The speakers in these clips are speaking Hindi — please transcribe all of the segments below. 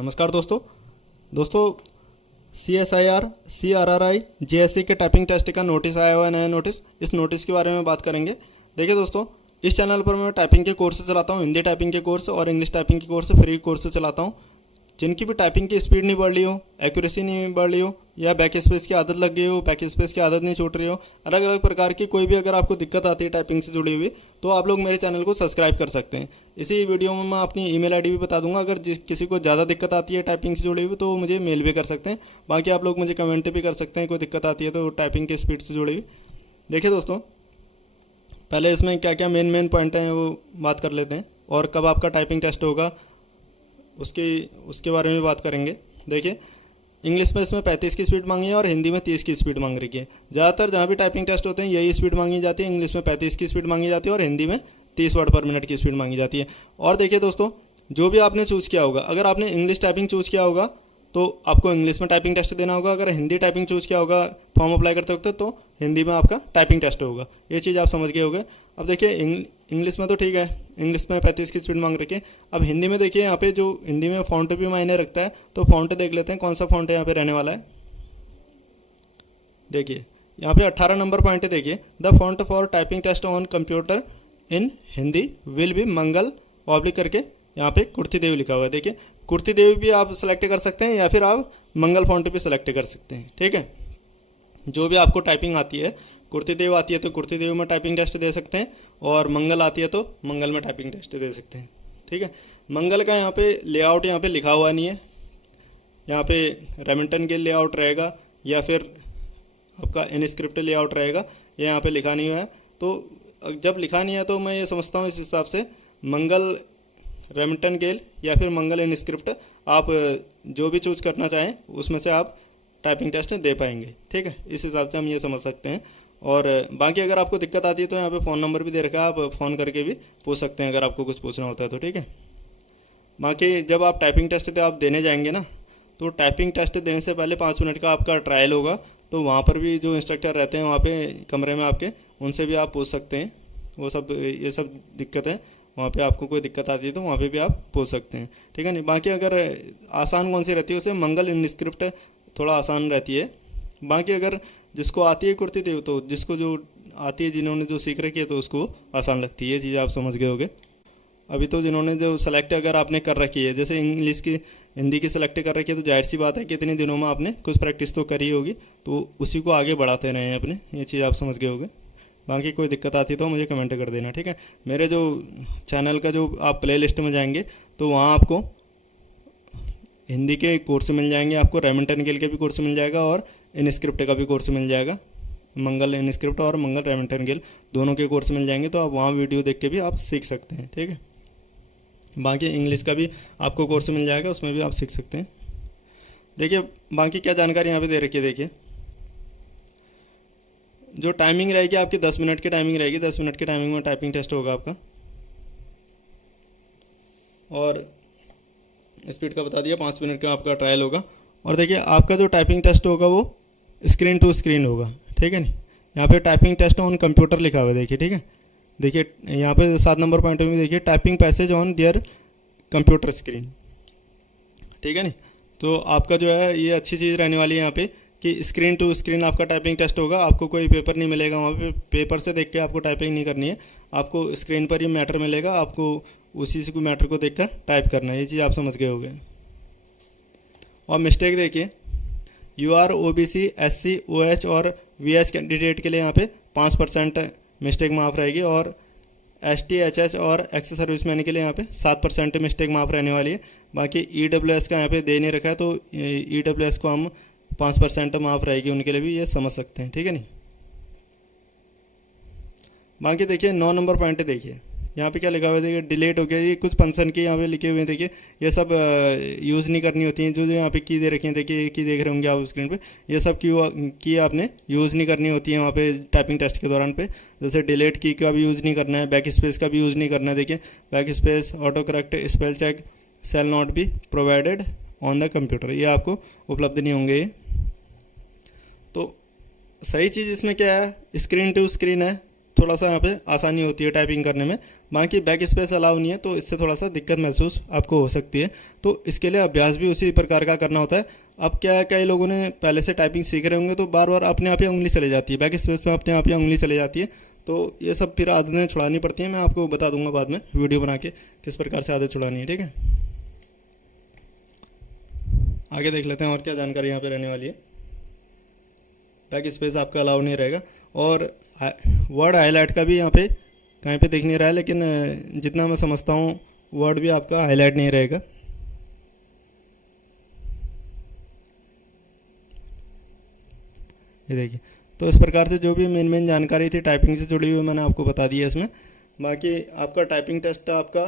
नमस्कार दोस्तों CSIR CRRI JSC के टाइपिंग टेस्ट का नोटिस आया हुआ है, नया नोटिस। इस नोटिस के बारे में बात करेंगे। देखिए दोस्तों, इस चैनल पर मैं टाइपिंग के कोर्स चलाता हूँ, हिंदी टाइपिंग के कोर्स और इंग्लिश टाइपिंग के कोर्स, फ्री कोर्स चलाता हूँ। जिनकी भी टाइपिंग की स्पीड नहीं बढ़ रही हो, एक्यूरेसी नहीं बढ़ रही हो, या बैक स्पेस की आदत लग गई हो, बैक स्पेस की आदत नहीं छूट रही हो, अलग अलग प्रकार की कोई भी अगर आपको दिक्कत आती है टाइपिंग से जुड़ी हुई, तो आप लोग मेरे चैनल को सब्सक्राइब कर सकते हैं। इसी वीडियो में मैं अपनी ईमेल आईडी भी बता दूंगा। अगर किसी को ज़्यादा दिक्कत आती है टाइपिंग से जुड़ी हुई तो मुझे मेल भी कर सकते हैं। बाकी आप लोग मुझे कमेंट भी कर सकते हैं कोई दिक्कत आती है तो टाइपिंग की स्पीड से जुड़ी हुई। देखिए दोस्तों, पहले इसमें क्या क्या मेन पॉइंट हैं वो बात कर लेते हैं, और कब आपका टाइपिंग टेस्ट होगा उसके बारे में बात करेंगे। देखिए, इंग्लिश में इसमें 35 की स्पीड मांगी है और हिंदी में 30 की स्पीड मांग रही है। ज़्यादातर जहाँ भी टाइपिंग टेस्ट होते हैं यही स्पीड मांगी जाती है। इंग्लिश में 35 की स्पीड मांगी जाती है और हिंदी में 30 वर्ड पर मिनट की स्पीड मांगी जाती है। और देखिए दोस्तों, जो भी आपने चूज़ किया होगा, अगर आपने इंग्लिश टाइपिंग चूज़ किया होगा तो आपको इंग्लिश में टाइपिंग टेस्ट देना होगा। अगर हिंदी टाइपिंग चूज़ किया होगा फॉर्म अप्लाई करते वक्त तो हिंदी में आपका टाइपिंग टेस्ट होगा। ये चीज़ आप समझ गए होंगे। अब देखिए, इंग्लिश में तो ठीक है, इंग्लिश में 35 की स्पीड मांग रखी है। अब हिंदी में देखिए, यहाँ पे जो हिंदी में फॉन्ट भी मायने रखता है, तो फॉन्ट देख लेते हैं कौन सा फॉन्ट यहाँ पे रहने वाला है। देखिए यहाँ पे 18 नंबर पॉइंट है। देखिए, the font for typing test on computer in Hindi will be Mangal oblique करके यहाँ पे कुर्ती देवी लिखा हुआ है। देखिए, कुर्ती देवी भी आप सेलेक्ट कर सकते हैं या फिर आप मंगल फॉन्ट भी सेलेक्ट कर सकते हैं। ठीक है, जो भी आपको टाइपिंग आती है, कुर्ती देव आती है तो कुर्ती देव में टाइपिंग टेस्ट दे सकते हैं, और मंगल आती है तो मंगल में टाइपिंग टेस्ट दे सकते हैं। ठीक है, मंगल का यहाँ पे लेआउट यहाँ पे लिखा हुआ नहीं है। यहाँ पे रेमिंगटन के लेआउट रहेगा या फिर आपका इनस्क्रिप्ट लेआउट रहेगा, ये यहाँ पे लिखा नहीं हुआ है। तो जब लिखा नहीं है तो मैं ये समझता हूँ इस हिसाब से मंगल रेमिंगटन गेल या फिर मंगल इनस्क्रिप्ट, आप जो भी चूज करना चाहें उसमें से आप टाइपिंग टेस्ट दे पाएंगे। ठीक है, इस हिसाब से हम ये समझ सकते हैं। और बाकी अगर आपको दिक्कत आती है तो यहाँ पे फ़ोन नंबर भी दे रखा है, आप फ़ोन करके भी पूछ सकते हैं अगर आपको कुछ पूछना होता है तो। ठीक है, बाकी जब आप टाइपिंग टेस्ट आप देने जाएंगे ना, तो टाइपिंग टेस्ट देने से पहले 5 मिनट का आपका ट्रायल होगा। तो वहाँ पर भी जो इंस्ट्रक्टर रहते हैं वहाँ पे कमरे में आपके, उनसे भी आप पूछ सकते हैं। वो सब ये सब दिक्कत है, वहाँ पे आपको कोई दिक्कत आती है तो वहाँ पे भी आप पूछ सकते हैं। ठीक है नहीं, बाकी अगर आसान कौन सी रहती है उसे मंगल इनस्क्रिप्ट थोड़ा आसान रहती है। बाकी अगर जिसको आती है कुर्ती देव, तो जिसको जो आती है, जिन्होंने जो सीख रखी है तो उसको आसान लगती है। ये चीज़ आप समझ गए होगे। अभी तो जिन्होंने जो सेलेक्ट अगर आपने कर रखी है, जैसे इंग्लिश की हिंदी की सेलेक्ट कर रखी है, तो जाहिर सी बात है कि इतने दिनों में आपने कुछ प्रैक्टिस तो करी होगी, तो उसी को आगे बढ़ाते रहें अपने। ये चीज़ आप समझ गए होगे। बाकी कोई दिक्कत आती तो मुझे कमेंट कर देना। ठीक है, मेरे जो चैनल का जो आप प्ले लिस्ट में जाएंगे तो वहाँ आपको हिंदी के कोर्स मिल जाएंगे, आपको रेमिंगटन गेल के भी कोर्स मिल जाएगा और इनस्क्रिप्ट का भी कोर्स मिल जाएगा। मंगल इनस्क्रिप्ट और मंगल रेमिंगटन गेल दोनों के कोर्स मिल जाएंगे, तो आप वहाँ वीडियो देख के भी आप सीख सकते हैं। ठीक है, बाकी इंग्लिश का भी आपको कोर्स मिल जाएगा, उसमें भी आप सीख सकते हैं। देखिए, बाकी क्या जानकारी यहाँ पे दे रखी है। देखिए, जो टाइमिंग रहेगी आपकी 10 मिनट की टाइमिंग रहेगी। 10 मिनट की टाइमिंग में टाइपिंग टेस्ट होगा आपका। और स्पीड का बता दिया, 5 मिनट का आपका ट्रायल होगा। और देखिए, आपका जो टाइपिंग टेस्ट होगा वो स्क्रीन टू स्क्रीन होगा। ठीक है नहीं, यहाँ पे टाइपिंग टेस्ट ऑन कंप्यूटर लिखा हुआ है। देखिए, ठीक है, देखिए यहाँ पे 7 नंबर पॉइंट में देखिए, typing passage on their computer screen. ठीक है नहीं, तो आपका जो है ये अच्छी चीज़ रहने वाली है यहाँ पे कि स्क्रीन टू स्क्रीन आपका टाइपिंग टेस्ट होगा। आपको कोई पेपर नहीं मिलेगा वहाँ पे, पेपर से देख के आपको टाइपिंग नहीं करनी है, आपको स्क्रीन पर ही मैटर मिलेगा, आपको उसी से मैटर को देखकर टाइप करना है। ये चीज़ आप समझ गए होंगे। और मिस्टेक देखिए, UR OBC SC OH और VH कैंडिडेट के लिए यहाँ पे 5% मिस्टेक माफ़ रहेगी, और ST HH और एक्स सर्विसमैन के लिए यहाँ पे 7% मिस्टेक माफ़ रहने वाली है। बाकी EWS का यहाँ पे दे नहीं रखा है, तो EWS को हम 5% माफ़ रहेगी उनके लिए भी, ये समझ सकते हैं। ठीक है नहीं, बाकी देखिए 9 नंबर पॉइंट देखिए, यहाँ पे क्या लिखा हुआ है। देखिए, डिलीट हो गया, ये कुछ फंक्शन की यहाँ पे लिखे हुए हैं। देखिए, ये सब यूज़ नहीं करनी होती हैं। जो यहाँ पे की दे रखी है, देखिए की देख रहे होंगे आप स्क्रीन पे, ये सब की आपने यूज़ नहीं करनी होती है वहाँ पे टाइपिंग टेस्ट के दौरान पे। जैसे डिलीट की का भी यूज़ नहीं करना है, बैक स्पेस का भी यूज़ नहीं करना है। देखिए, backspace, autocorrect, spell check shall not be provided on the computer, ये आपको उपलब्ध नहीं होंगे। ये तो सही चीज़ इसमें क्या है, स्क्रीन टू स्क्रीन है, थोड़ा सा यहाँ पे आसानी होती है टाइपिंग करने में। बाकी बैक स्पेस अलाउ नहीं है, तो इससे थोड़ा सा दिक्कत महसूस आपको हो सकती है। तो इसके लिए अभ्यास भी उसी प्रकार का करना होता है। अब क्या है, कई लोगों ने पहले से टाइपिंग सीख रहे होंगे तो बार बार अपने आप ही उंगली चली जाती है, बैक स्पेस में अपने आप ही उंगली चली जाती है। तो ये सब फिर आदतें छुड़ानी पड़ती हैं। मैं आपको बता दूंगा बाद में वीडियो बना के किस प्रकार से आदत छुड़ानी है, ठीक है। आगे देख लेते हैं और क्या जानकारी यहाँ पे रहने वाली है। बैक स्पेस आपका अलाउ नहीं रहेगा, और वर्ड हाईलाइट का भी यहाँ पे कहीं पे दिख नहीं रहा है, लेकिन जितना मैं समझता हूँ वर्ड भी आपका हाईलाइट नहीं रहेगा। ये देखिए, तो इस प्रकार से जो भी मेन जानकारी थी टाइपिंग से जुड़ी हुई मैंने आपको बता दी है इसमें। बाकी आपका टाइपिंग टेस्ट आपका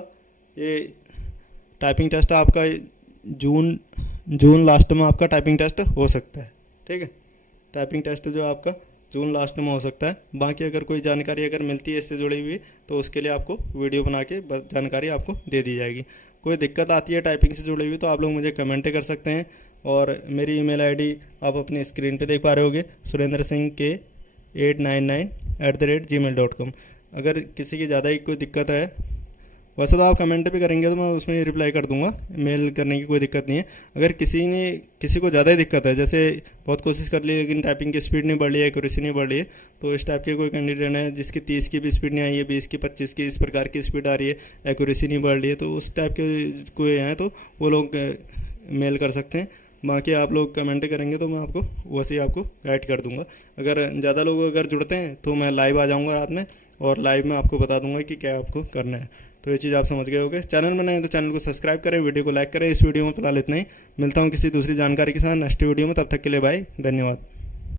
जून लास्ट में आपका टाइपिंग टेस्ट हो सकता है, ठीक है। टाइपिंग टेस्ट जो आपका जून लास्ट में हो सकता है। बाकी अगर कोई जानकारी अगर मिलती है इससे जुड़ी हुई, तो उसके लिए आपको वीडियो बना के जानकारी आपको दे दी जाएगी। कोई दिक्कत आती है टाइपिंग से जुड़ी हुई तो आप लोग मुझे कमेंट कर सकते हैं, और मेरी ईमेल आईडी आप अपनी स्क्रीन पे देख पा रहे होगे, surendrasingh899@gmail.com। अगर किसी की ज़्यादा ही कोई दिक्कत है, वैसे तो आप कमेंट भी करेंगे तो मैं उसमें रिप्लाई कर दूंगा, मेल करने की कोई दिक्कत नहीं है। अगर किसी को ज़्यादा ही दिक्कत है, जैसे बहुत कोशिश कर ली लेकिन टाइपिंग की स्पीड नहीं बढ़ रही है, एक्यूरेसी नहीं बढ़ रही है, तो इस टाइप के कोई कैंडिडेट है जिसकी 30 की भी स्पीड नहीं आई है, 20 की, 25 की, इस प्रकार की स्पीड आ रही है, एक्यूरेसी नहीं बढ़ रही है, तो उस टाइप के कोई हैं तो वो लोग मेल कर सकते हैं। बाकी आप लोग कमेंट करेंगे तो मैं आपको वैसे ही आपको गाइड कर दूंगा। अगर ज़्यादा लोग अगर जुड़ते हैं तो मैं लाइव आ जाऊंगा रात में, और लाइव में आपको बता दूंगा कि क्या आपको करना है। तो ये चीज़ आप समझ गए होगे। चैनल में नए हैं तो चैनल को सब्सक्राइब करें, वीडियो को लाइक करें। इस वीडियो में फिलहाल इतना ही, मिलता हूँ किसी दूसरी जानकारी के साथ नेक्स्ट वीडियो में। तब तक के लिए बाय, धन्यवाद।